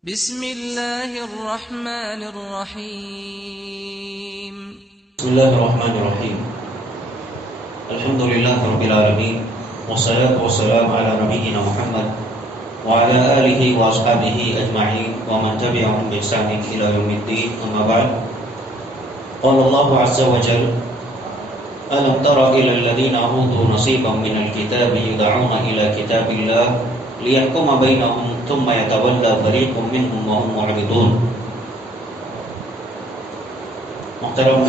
بسم الله الرحمن الرحيم. بسم الله الرحمن الرحيم. الحمد لله رب العالمين والصلاة والسلام على نبينا محمد وعلى آله وأصحابه أجمعين ومن تبعهم بإحسان إلى يوم الدين. أما بعد، قال الله عز وجل: ألم تر إلى الذين أوتوا نصيبا من الكتاب يدعون إلى كتاب الله ليحكم بينهم ثم يتولى فريق منهم وهم معرضون. محترم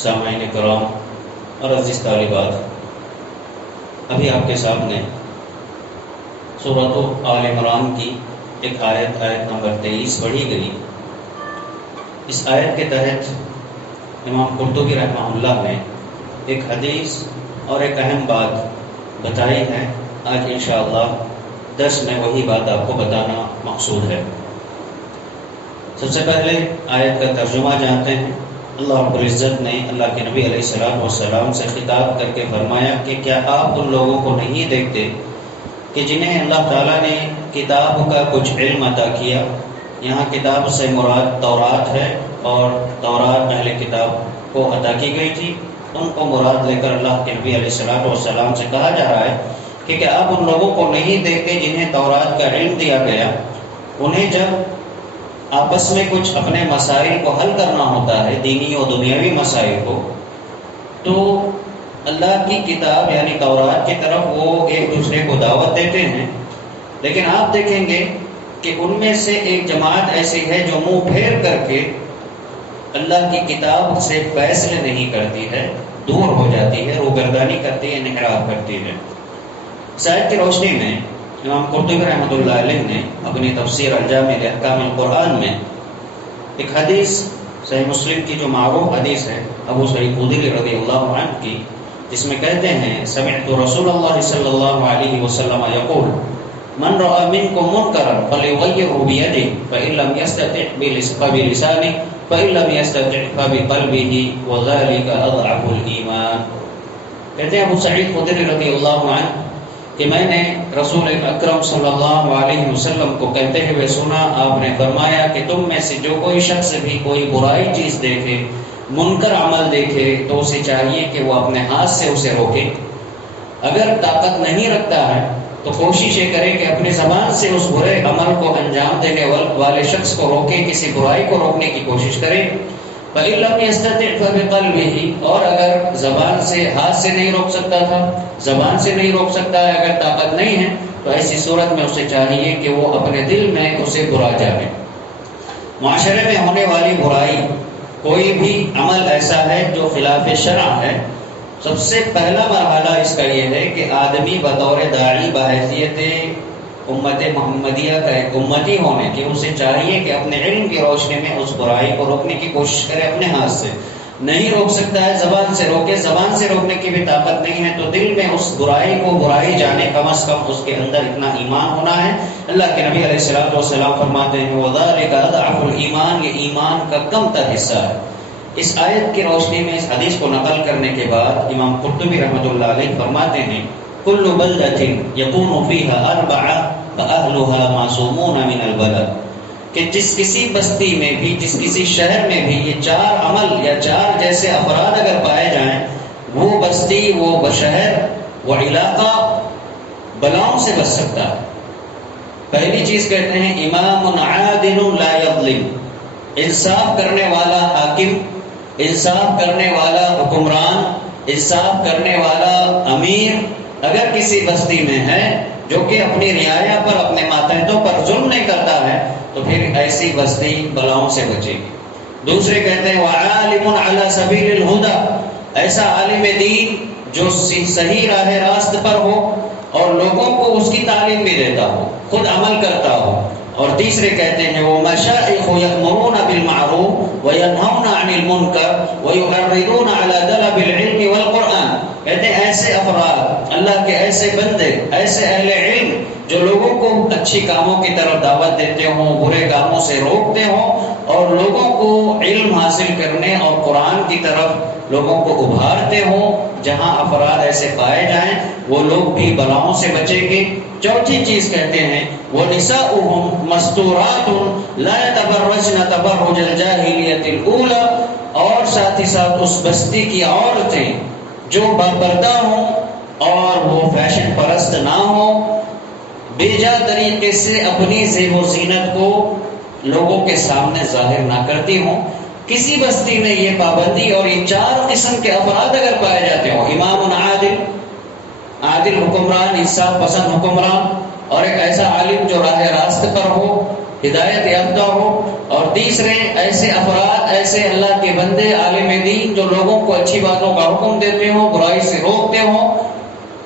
سامعین کرام اور عزیز طالبات، ابھی آپ کے سامنے سورۃ آل عمران کی ایک آیت نمبر 23 پڑھی گئی. اس آیت کے تحت امام قرطبی رحمہ اللہ نے ایک حدیث اور ایک اہم بات بتائی ہے. آج انشاءاللہ درس میں وہی بات آپ کو بتانا مقصود ہے. سب سے پہلے آیت کا ترجمہ جانتے ہیں. اللہ رب العزت نے اللہ کے نبی علیہ السلام سے خطاب کر کے فرمایا کہ کیا آپ ان لوگوں کو نہیں دیکھتے کہ جنہیں اللہ تعالیٰ نے کتاب کا کچھ علم عطا کیا. یہاں کتاب سے مراد تورات ہے، اور تورات اہل کتاب کو عطا کی گئی تھی. ان کو مراد لے کر اللہ کے نبی علیہ السلام سے کہا جا رہا ہے کہ کیا آپ ان لوگوں کو نہیں دیکھتے جنہیں تورات کا علم دیا گیا، انہیں جب آپس میں کچھ اپنے مسائل کو حل کرنا ہوتا ہے، دینی و دنیاوی مسائل کو، تو اللہ کی کتاب یعنی تورات کی طرف وہ ایک دوسرے کو دعوت دیتے ہیں. لیکن آپ دیکھیں گے کہ ان میں سے ایک جماعت ایسی ہے جو منہ پھیر کر کے اللہ کی کتاب سے فیصلے نہیں کرتی ہے، دور ہو جاتی ہے، روگردانی کرتی ہے، انحراف کرتی ہے. اس آیت کی روشنی میں امام قرطبی رحمۃ اللہ علیہ نے اپنی تفسیر الجامع لاحکام القرآن میں ایک حدیث صحیح مسلم کی جو معروف حدیث ہے ابو سعید خدری رضی اللہ عنہ کی، جس میں کہتے ہیں: سمعت رسول اللہ صلی اللہ علیہ وسلم یقول: من رأى منکم منکرا فلیغیرہ بیدہ فإن لم یستطع فبلسانہ فإن لم یستطع فبقلبہ وذلک اضعف الایمان. کہتے ہیں ابو سعید خدری رضی اللہ عنہ کہ میں نے رسول اکرم صلی اللہ علیہ وسلم کو کہتے ہوئے سنا، آپ نے فرمایا کہ تم میں سے جو کوئی شخص بھی کوئی برائی چیز دیکھے، منکر عمل دیکھے، تو اسے چاہیے کہ وہ اپنے ہاتھ سے اسے روکے. اگر طاقت نہیں رکھتا ہے تو کوشش یہ کرے کہ اپنی زبان سے اس برے عمل کو انجام دینے والے شخص کو روکے، کسی برائی کو روکنے کی کوشش کرے. فَإِن لَّمْ يَسْتَطِعْ فَبِقَلْبِهِ، اور اگر زبان سے، ہاتھ سے نہیں روک سکتا تھا، زبان سے نہیں روک سکتا ہے، اگر طاقت نہیں ہے، تو ایسی صورت میں اسے چاہیے کہ وہ اپنے دل میں اسے برا جانے. معاشرے میں ہونے والی برائی، کوئی بھی عمل ایسا ہے جو خلاف شرع ہے، سب سے پہلا مرحلہ اس کا یہ ہے کہ آدمی بطور داعی بحیثیت امت محمدیہ کا ایک امتی ہونے کی اسے چاہیے کہ اپنے علم کی روشنی میں اس برائی کو روکنے کی کوشش کرے. اپنے ہاتھ سے نہیں روک سکتا ہے، زبان سے روکے. زبان سے روکنے کی بھی طاقت نہیں ہے تو دل میں اس برائی کو برائی جانے، کم از کم اس کے اندر اتنا ایمان ہونا ہے. اللہ کے نبی علیہ السلام فرماتے ہیں: وَذَلِكَ أَضْعَفُ الْإِيمَانِ، یہ ایمان کا کم تر حصہ ہے. اس آیت کی روشنی میں اس حدیث کو نقل کرنے کے بعد امام قرطبی رحمۃ اللہ علیہ فرماتے ہیں: كُلُّ بَلْدَةٍ يَكُونُ فِيهَا أَرْبَعَةٌ فَأَهْلُهَا مَعْصُومُونَ مِنَ الْبَلَدِ، کہ جس کسی بستی میں بھی، جس کسی شہر میں بھی یہ چار عمل یا چار جیسے افراد اگر پائے جائیں، وہ بستی، وہ شہر، وہ علاقہ بلاؤں سے بچ سکتا ہے. پہلی چیز کہتے ہیں امام عادل لا یظلم، انصاف کرنے والا حاکم، انصاف کرنے والا حکمران، انصاف کرنے والا امیر اگر کسی بستی میں ہے جو کہ اپنی رعایا پر، اپنے ماتحتوں پر ظلم نہیں کرتا ہے، تو پھر ایسی بستی بلاؤں سے بچے گی. دوسرے کہتے ہیں وعالم علی سبیل الہدی، ایسا عالم دین جو صحیح راہ راست پر ہو اور لوگوں کو اس کی تعلیم بھی دیتا ہو، خود عمل کرتا ہو. اور تیسرے کہتے ہیں وہ مشائخ یأمرون بالمعروف وینہون عن المنکر ویحرضون علی طلب العلم والقرآن، کہتے ہیں ایسے افراد، اللہ کے ایسے بندے، ایسے اہل علم جو لوگوں کو اچھی کاموں کی طرف دعوت دیتے ہوں، برے کاموں سے روکتے ہوں، اور لوگوں کو علم حاصل کرنے اور قرآن کی طرف لوگوں کو ابھارتے ہوں، جہاں افراد ایسے پائے جائیں وہ لوگ بھی بلاؤں سے بچیں گے۔ چوتھی چیز کہتے ہیں وَنِسَاؤُهُمْ مَسْتُورَاتٌ لَا يَتَبَرَّجْنَ تَبَرُّجَ الْجَاهِلِيَّةِ الْأُولَىٰ، اور ساتھ ہی ساتھ اس بستی کی عورتیں جو باپردہ ہوں اور وہ فیشن پرست نہ ہوں، بے جا طریقے سے اپنی زیب و زینت کو لوگوں کے سامنے ظاہر نہ کرتی ہوں۔ کسی بستی میں یہ پابندی اور یہ چار قسم کے افراد اگر پائے جاتے ہوں، امام عادل حکمران، انصاف پسند حکمران، اور ایک ایسا عالم جو راہ راست پر ہو، ہدایت یافتہ ہو، اور تیسرے ایسے افراد، ایسے اللہ کے بندے عالم دین جو لوگوں کو اچھی باتوں کا حکم دیتے ہوں، برائی سے روکتے ہوں،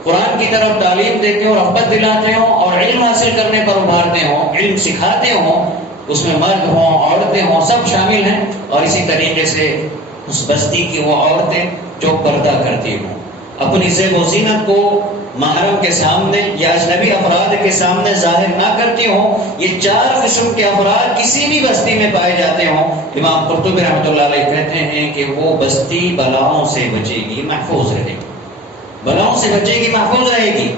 قرآن کی طرف تعلیم دیتے ہوں، رغبت دلاتے ہوں، اور علم حاصل کرنے پر ابھارتے ہوں، علم سکھاتے ہوں، اس میں مرد ہوں، عورتیں ہوں، سب شامل ہیں۔ اور اسی طریقے سے اس بستی کی وہ عورتیں جو پردہ کرتی ہوں، اپنی زیب و زینت کو محرم کے سامنے یا اجنبی افراد کے سامنے ظاہر نہ کرتی ہوں۔ یہ چار قسم کے افراد کسی بھی بستی میں پائے جاتے ہوں، امام قرطبی رحمۃ اللہ علیہ کہتے ہیں کہ وہ بستی بلاؤں سے بچے گی، محفوظ رہے گی، بلاؤں سے بچے گی، محفوظ رہے گی۔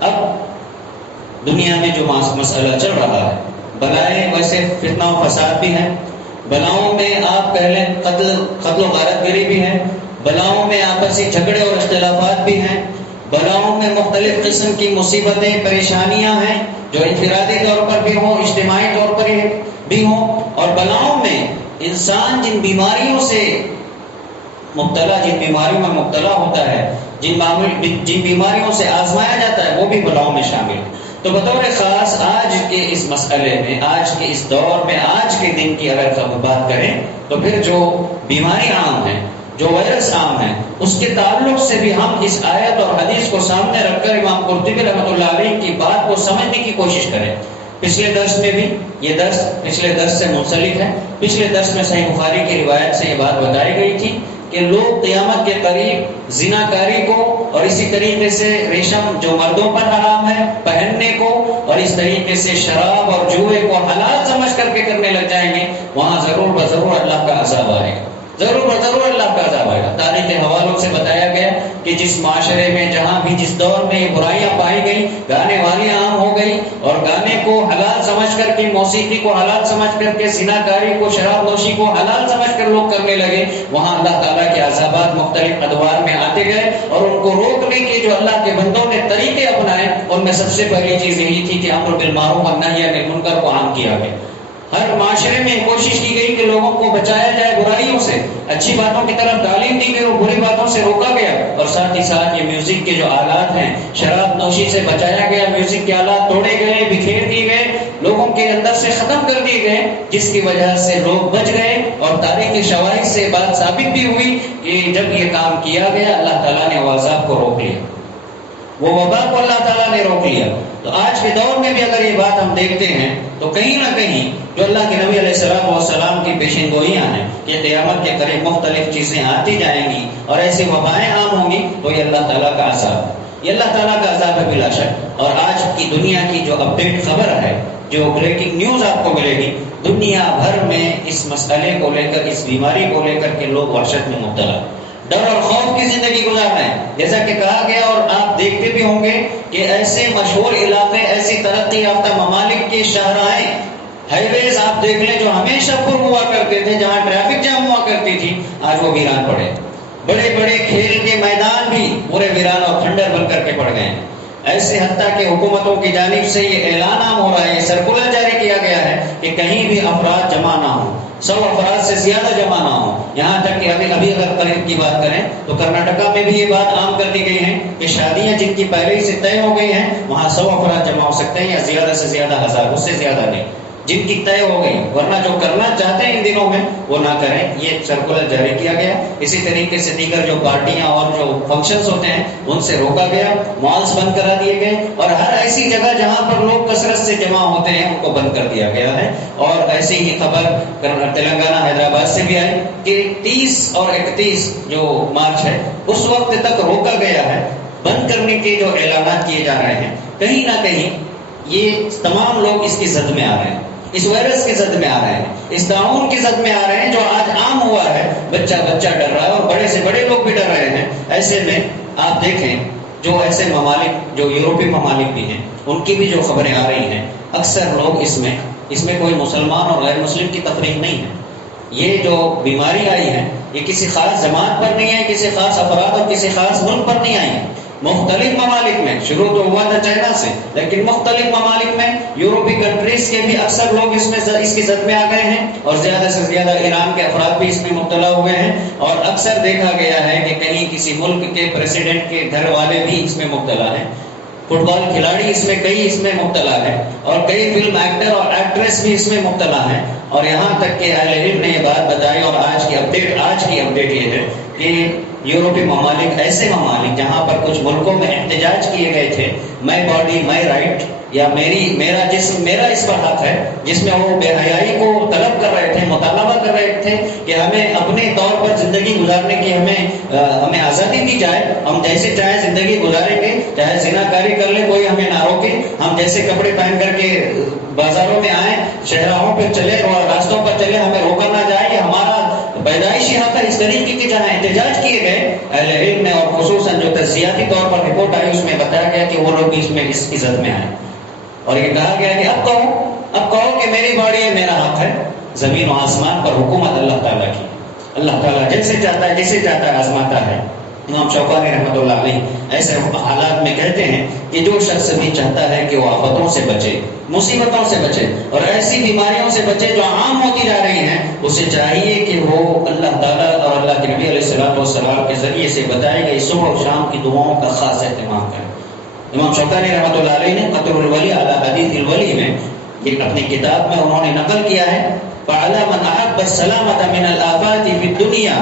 اب دنیا میں جو مسئلہ چل رہا ہے، بلائیں ویسے فتنہ و فساد بھی ہیں، بلاؤں میں آپ کہہ لیں قتل و غارت گری بھی ہے، بلاؤں میں آپسی جھگڑے اور اختلافات بھی ہیں، بلاؤں میں مختلف قسم کی مصیبتیں پریشانیاں ہیں جو انفرادی طور پر بھی ہوں، اجتماعی طور پر بھی ہوں، اور بلاؤں میں انسان جن بیماریوں سے مبتلا، جن بیماریوں میں مبتلا ہوتا ہے، جن بیماریوں سے آزمایا جاتا ہے، وہ بھی بلاؤں میں شامل ہے۔ تو بطور خاص آج کے اس مسئلے میں، آج کے اس دور میں، آج کے دن کی اگر ہم بات کریں تو پھر جو بیماری عام ہے، جو وائرس عام ہے، اس کے تعلق سے بھی ہم اس آیت اور حدیث کو سامنے رکھ کر امام قرطبی رحمۃ اللہ علیہ کی بات کو سمجھنے کی کوشش کریں۔ پچھلے درس میں بھی یہ درس پچھلے درس سے منسلک ہے۔ پچھلے درس میں صحیح بخاری کی روایت سے یہ بات بتائی گئی تھی کہ لوگ قیامت کے قریب زناکاری کو اور اسی طریقے سے ریشم جو مردوں پر حرام ہے پہننے کو، اور اس طریقے سے شراب اور جوئے کو حلال سمجھ کر کے کرنے لگ جائیں گے، وہاں ضرور بضرور اللہ کا عذاب آئے گا، ضرور بضرور اللہ کا عذاب آئے گا۔ تاریخ کے حوالوں سے بتایا گیا کہ جس معاشرے میں، جہاں بھی جس دور میں یہ برائیاں پائی گئی، گانے والیاں عام ہو گئی، اور گانے کو حلال سمجھ کر کے، موسیقی کو حلال سمجھ کر کے، زناکاری کو، شراب نوشی کو حلال سمجھ کر لوگ کرنے لگے، وہاں اللہ تعالیٰ کے عذابات مختلف ادوار میں آتے گئے، اور ان کو روکنے کے جو اللہ کے بندوں نے طریقے اپنائے، ان میں سب سے پہلی چیز یہی تھی کہ امر بالمعروف والنہی عن المنکر کو عام کیا گیا۔ ہر معاشرے میں کوشش کی گئی کہ لوگوں کو بچایا جائے برائیوں سے، اچھی باتوں کی طرف تعلیم دی گئی اور بری باتوں سے روکا گیا، اور ساتھ ہی ساتھ یہ میوزک کے جو آلات ہیں، شراب نوشی سے بچایا گیا، میوزک کے آلات توڑے گئے، بکھیر دیے گئے، لوگوں کے اندر سے ختم کر دیے گئے، جس کی وجہ سے لوگ بچ گئے، اور تاریخ کے شواہد سے بات ثابت بھی ہوئی کہ جب یہ کام کیا گیا اللہ تعالیٰ نے عذاب کو روک لیا، وہ وبا کو اللہ تعالیٰ نے روک لیا۔ تو آج کے دور میں بھی اگر یہ بات ہم دیکھتے ہیں تو کہیں نہ کہیں جو اللہ کے نبی علیہ السلام کی پیشن گوئیاں ہیں کہ قیامت کے قریب مختلف چیزیں آتی جائیں گی اور ایسی وبائیں عام ہوں گی، تو یہ اللہ تعالیٰ کا عذاب ہے، یہ اللہ تعالیٰ کا عذاب ہے بلا شک۔ اور آج کی دنیا کی جو اپڈیٹ خبر ہے، جو بریکنگ نیوز آپ کو ملے گی، دنیا بھر میں اس مسئلے کو لے کر، اس بیماری کو لے کر کے لوگ وحشت میں مبتلا، ڈر اور خوف کی زندگی گزار رہے ہیں۔ جیسا کہ کہا گیا اور آپ دیکھتے بھی ہوں گے کہ ایسے مشہور علاقے، ایسی ترقی یافتہ ممالک کے شاہراہیں، ہائی ویز آپ دیکھ لیں جو ہمیشہ پر ہوا کرتے تھے، جہاں ٹریفک جام ہوا کرتی تھی، آج وہ ویران پڑے۔ بڑے بڑے کھیل کے میدان بھی پورے ویران اور کھنڈر بن کر کے پڑ گئے، ایسے حتیٰ کہ حکومتوں کی جانب سے یہ اعلان عام ہو رہا ہے، یہ سرکولر جاری کیا گیا ہے کہ کہیں بھی افراد جمع نہ ہوں، 100 افراد سے زیادہ جمع نہ ہوں۔ یہاں تک کہ ابھی اگر قریب کی بات کریں تو کرناٹکا میں بھی یہ بات عام کر دی گئی ہے کہ شادیاں جن کی پہلے ہی سے طے ہو گئی ہیں، وہاں 100 افراد جمع ہو سکتے ہیں، یا زیادہ سے زیادہ 1000، اس سے زیادہ نہیں۔ جن کی طے ہو گئی، ورنہ جو کرنا چاہتے ہیں ان دنوں میں وہ نہ کریں. یہ سرکولر جاری کیا گیا. اسی طریقے سے دیگر جو پارٹیاں اور جو فنکشنز ہوتے ہیں ان سے روکا گیا، مالز بند کرا دیے گئے، اور ہر ایسی جگہ جہاں پر لوگ کثرت سے جمع ہوتے ہیں ان کو بند کر دیا گیا ہے. اور ایسی ہی خبر تلنگانہ حیدرآباد سے بھی آئی کہ 30 اور 31 جو مارچ ہے اس وقت تک روکا گیا ہے. بند کرنے کے جو اعلانات کیے جا رہے ہیں، کہیں نہ کہیں یہ تمام لوگ اس کی زد میں آ رہے ہیں، اس وائرس کی زد میں آ رہے ہیں، اس طاعون کی زد میں آ رہے ہیں جو آج عام ہوا ہے. بچہ ڈر رہا ہے اور بڑے سے بڑے لوگ بھی ڈر رہے ہیں. ایسے میں آپ دیکھیں جو ایسے ممالک جو یورپی ممالک بھی ہیں ان کی بھی جو خبریں آ رہی ہیں، اکثر لوگ اس میں کوئی مسلمان اور غیر مسلم کی تفریق نہیں ہے. یہ جو بیماری آئی ہے یہ کسی خاص جماعت پر نہیں ہے، کسی خاص افراد اور کسی خاص ملک پر نہیں آئی ہے. مختلف ممالک میں شروع تو ہوا تھا چائنا سے، لیکن مختلف ممالک میں یورپی کنٹریز کے بھی اکثر لوگ اس کی زد میں آ گئے ہیں، اور زیادہ سے زیادہ ایران کے افراد بھی اس میں مبتلا ہوئے ہیں. اور اکثر دیکھا گیا ہے کہ کہیں کسی ملک کے پریزیڈنٹ کے گھر والے بھی اس میں مبتلا ہیں، فٹ بال کھلاڑی اس میں مبتلا ہے، اور کئی فلم ایکٹر اور ایکٹریس بھی اس میں مبتلا ہیں. اور یہاں تک کہ اہل علم نے یہ بات بتائی، اور آج کی اپڈیٹ یہ ہے کہ یورپی ممالک، ایسے ممالک جہاں پر کچھ ملکوں میں احتجاج کیے گئے تھے، مائی باڈی مائی رائٹ، یا میرا جسم میرا اس پر حق ہے، جس میں وہ بے حیائی کو طلب کر رہے تھے، مطالبہ کر رہے تھے کہ ہمیں اپنے طور پر زندگی گزارنے کی ہمیں آزادی دی جائے، ہم جیسے چاہے زندگی گزاریں گے، چاہے زنا کاری کر لے کوئی ہمیں نہ روکے، ہم جیسے کپڑے پہن کر کے بازاروں میں آئیں، شہراہوں پہ چلے اور راستوں پر چلے، ہمیں روکا نہ جائے، یہ ہمارا پیدائشی حق ہے. اس طریقے کے جہاں احتجاج کیے گئے اہل علم نے، اور خصوصاً جو تجزیاتی طور پر رپورٹ آئی اس میں بتایا گیا کہ وہ لوگ بھی اس کی زد میں آئے، اور یہ کہا گیا کہ اب کہو کہ میری باڈی ہے، میرا حق ہے. زمین و آسمان پر حکومت اللہ تعالیٰ کی، اللہ تعالیٰ جیسے چاہتا ہے جسے چاہتا ہے آزماتا ہے. امام شوکانی رحمۃ اللہ علیہ ایسے حالات میں کہتے ہیں کہ جو شخص بھی چاہتا ہے کہ وہ آفتوں سے بچے، مصیبتوں سے بچے، اور ایسی بیماریوں سے بچے جو عام ہوتی جا رہی ہیں، اسے چاہیے کہ وہ اللہ تعالیٰ اور اللہ کے نبی علیہ السلام کے ذریعے سے بتائی گئی صبح و شام کی دعاؤں کا خاص اہتمام کریں. امام شوکانی رحمۃ اللہ علیہ نے قطر الولی علی حدیث الولی میں یہ اپنی کتاب میں انہوں نے نقل کیا ہے، فَعَلَى مَنْ أَحَبَّ السَّلَامَةَ مِنَ الْآفَاتِ فِي الدُّنْيَا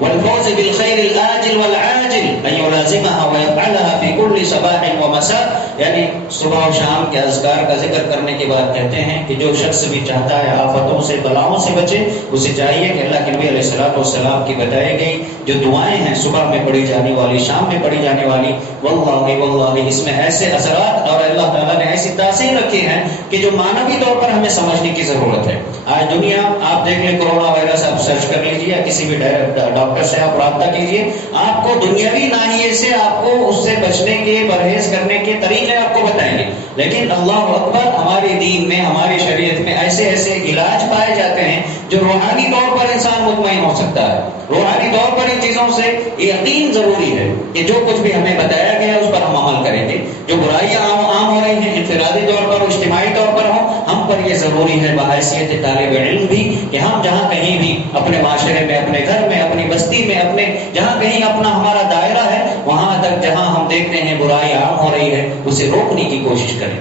والفوز بالخير الآجل والعاجل أن يلازمها ويفعلها في كل صباح ومساء. یعنی صبح و شام کے اذکار کا ذکر کرنے کے بعد کہتے ہیں کہ جو شخص بھی چاہتا ہے آفتوں سے بلاؤں سے بچے، اسے چاہیے کہ اللہ کے نبی علیہ السلام کی بتائی گئی جو دعائیں ہیں صبح میں پڑھی جانے والی، شام میں پڑھی جانے والی، واللہ اس میں ایسے اثرات اور اللہ تعالیٰ نے ایسی تاثیر رکھی ہیں کہ جو معنوی طور پر ہمیں سمجھنے کی ضرورت ہے. آج دنیا آپ دیکھ لیں، کرونا وائرس آپ سرچ کر لیجیے یا کسی بھی ڈاکٹر سے آپ رابطہ کیجیے، آپ کو دنیاوی ناحیے سے آپ کو اس سے بچنے کے، پرہیز کرنے کے طریقے آپ کو بتائیں گے. لیکن اللہ اکبر، ہمارے دین میں، ہماری شریعت میں ایسے علاج پائے جاتے ہیں جو روحانی طور پر انسان مطمئن ہو سکتا ہے. روحانی طور پر ان چیزوں سے یقین ضروری ہے کہ جو کچھ بھی ہمیں بتایا گیا اس پر ہم عمل کریں گے. جو برائیاں عام ہو رہی ہیں، انفرادی طور پر، اجتماعی طور پر ہوں، ہم پر یہ ضروری ہے بحیثیت طالب علم بھی کہ ہم جہاں کہیں بھی اپنے معاشرے میں، اپنے گھر میں، اپنی بستی میں، اپنے جہاں کہیں اپنا ہمارا دائرہ ہے، وہاں تک جہاں ہم دیکھتے ہیں برائی عام ہو رہی ہے اسے روکنے کی کوشش کریں.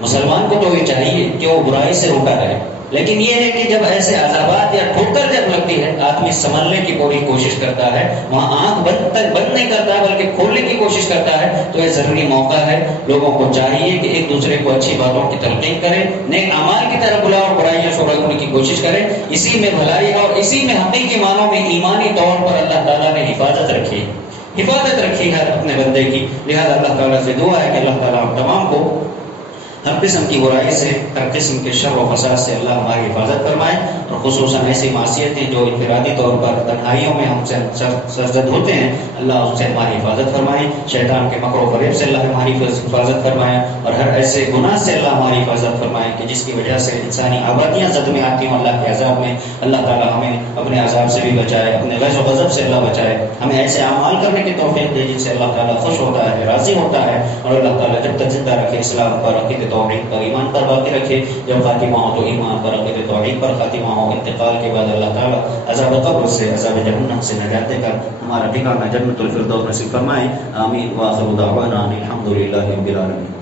مسلمان کو تو یہ چاہیے کہ وہ برائی سے روکا رہے، لیکن یہ ہے کہ جب ایسے عذابات یا ٹھوکر جب لگتی ہے، آدمی سنبھلنے کی پوری کوشش کرتا ہے، وہاں آنکھ بند نہیں کرتا بلکہ کھولنے کی کوشش کرتا ہے. تو یہ ضروری موقع ہے، لوگوں کو چاہیے کہ ایک دوسرے کو اچھی باتوں کی تلقین کریں، نیک اعمال کی طرف بلاؤ اور برائیوں سے روکنے کی کوشش کریں. اسی میں بھلائی ہے اور اسی میں حقیقی معنوں میں ایمانی طور پر اللہ تعالیٰ نے حفاظت رکھی ہے اپنے بندے کی. لہذا اللہ تعالیٰ سے دعا ہے کہ اللہ تعالیٰ ہم تمام کو ہر قسم کی برائی سے، ہر قسم کے شر و فساد سے اللہ ہماری حفاظت فرمائے، اور خصوصاً ایسی معصیتیں جو انفرادی طور پر تنہائیوں میں ہم سے سرزد ہوتے ہیں، اللہ اس سے ہماری حفاظت فرمائے. شیطان کے مکر و فریب سے اللہ ہماری حفاظت فرمائے، اور ہر ایسے گناہ سے اللہ ہماری حفاظت فرمائے کہ جس کی وجہ سے انسانی آبادیاں زد میں آتی ہوں اللہ کے عذاب میں. اللہ تعالیٰ ہمیں اپنے عذاب سے بھی بچائے، اپنے غضب و غضب سے اللہ بچائے. ہمیں ایسے اعمال کرنے کی توفیق دے جن سے اللہ تعالیٰ خوش ہوتا ہے، راضی ہوتا ہے، اور اللہ تعالیٰ جب تک زندہ رکھے اسلام پر، عقیدے توحید پر، ایمان پر باقی رکھے. جب خاتمہ ہو تو ایمان پر، عقیدے توحید پر خاتمہ ہو. انتقال کے بعد اللہ تعالیٰ عذاب قبر سے، عذاب جہنم سے نجات دے کر ہمارا ٹھکانہ جنت الفردوس نصیب فرمائے. آمین. وآخر دعوانا الحمد للہ رب العالمین.